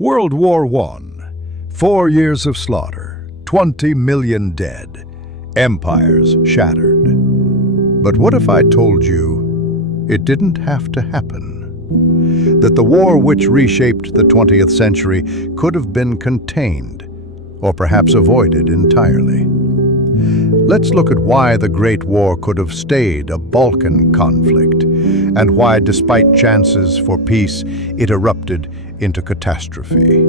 World War I. 4 years of slaughter, 20 million dead, empires shattered. But what if I told you it didn't have to happen? That the war which reshaped the 20th century could have been contained, or perhaps avoided entirely. Let's look at why the Great War could have stayed a Balkan conflict, and why, despite chances for peace, it erupted into catastrophe.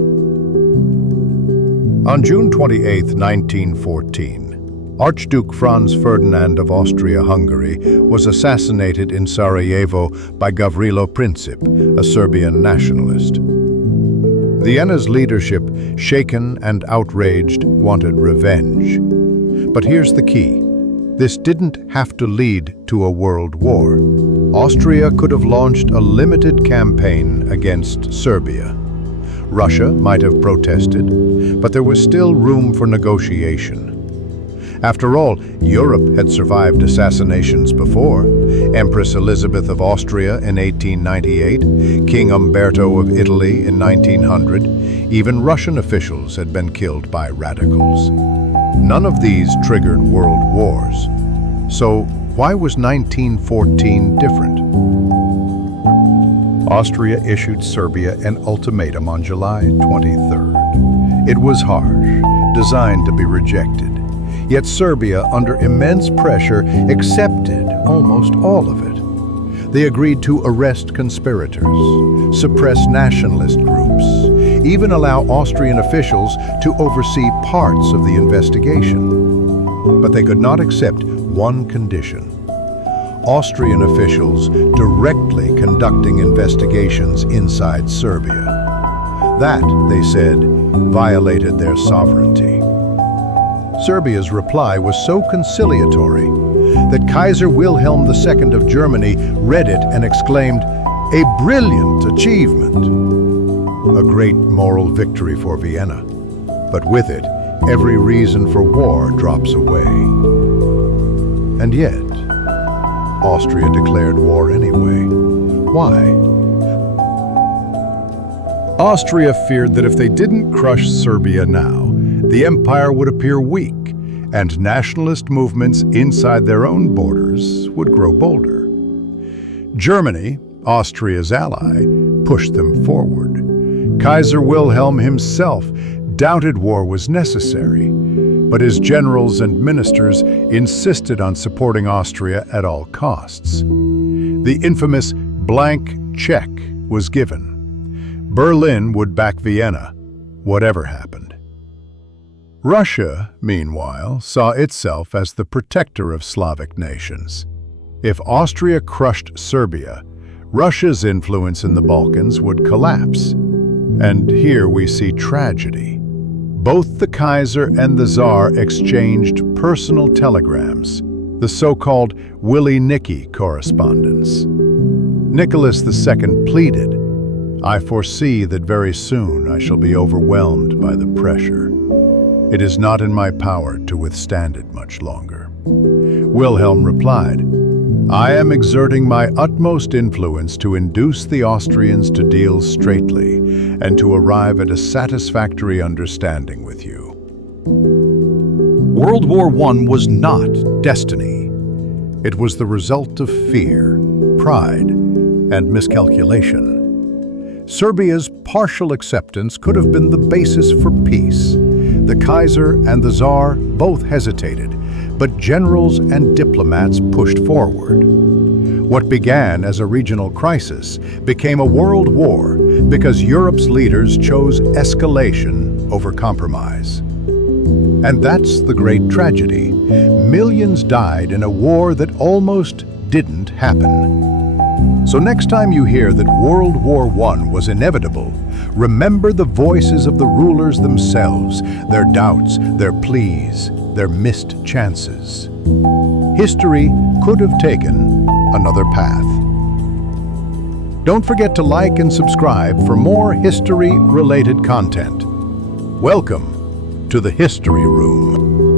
On June 28, 1914, Archduke Franz Ferdinand of Austria-Hungary was assassinated in Sarajevo by Gavrilo Princip, a Serbian nationalist. Vienna's leadership, shaken and outraged, wanted revenge. But here's the key. This didn't have to lead to a world war. Austria could have launched a limited campaign against Serbia. Russia might have protested, but there was still room for negotiation. After all, Europe had survived assassinations before. Empress Elizabeth of Austria in 1898, King Umberto of Italy in 1900, even Russian officials had been killed by radicals. None of these triggered world wars. So why was 1914 different? Austria issued Serbia an ultimatum on July 23rd. It was harsh, designed to be rejected. Yet Serbia, under immense pressure, accepted almost all of it. They agreed to arrest conspirators, suppress nationalist groups, even allow Austrian officials to oversee parts of the investigation. But they could not accept one condition: Austrian officials directly conducting investigations inside Serbia. That, they said, violated their sovereignty. Serbia's reply was so conciliatory that Kaiser Wilhelm II of Germany read it and exclaimed, "A brilliant achievement!" A great moral victory for Vienna. But with it, every reason for war drops away. And yet, Austria declared war anyway. Why? Austria feared that if they didn't crush Serbia now, the empire would appear weak, and nationalist movements inside their own borders would grow bolder. Germany, Austria's ally, pushed them forward. Kaiser Wilhelm himself doubted war was necessary, but his generals and ministers insisted on supporting Austria at all costs. The infamous blank check was given. Berlin would back Vienna, whatever happened. Russia, meanwhile, saw itself as the protector of Slavic nations. If Austria crushed Serbia, Russia's influence in the Balkans would collapse. And here we see tragedy. Both the Kaiser and the Tsar exchanged personal telegrams, the so-called Willy-Nicky correspondence. Nicholas II pleaded, "I foresee that very soon I shall be overwhelmed by the pressure. It is not in my power to withstand it much longer." Wilhelm replied, "I am exerting my utmost influence to induce the Austrians to deal straightly and to arrive at a satisfactory understanding with you." World War I was not destiny. It was the result of fear, pride, and miscalculation. Serbia's partial acceptance could have been the basis for peace. The Kaiser and the Tsar both hesitated, but generals and diplomats pushed forward. What began as a regional crisis became a world war because Europe's leaders chose escalation over compromise. And that's the great tragedy. Millions died in a war that almost didn't happen. So next time you hear that World War I was inevitable, remember the voices of the rulers themselves, their doubts, their pleas, their missed chances. History could have taken another path. Don't forget to like and subscribe for more history-related content. Welcome to the History Room.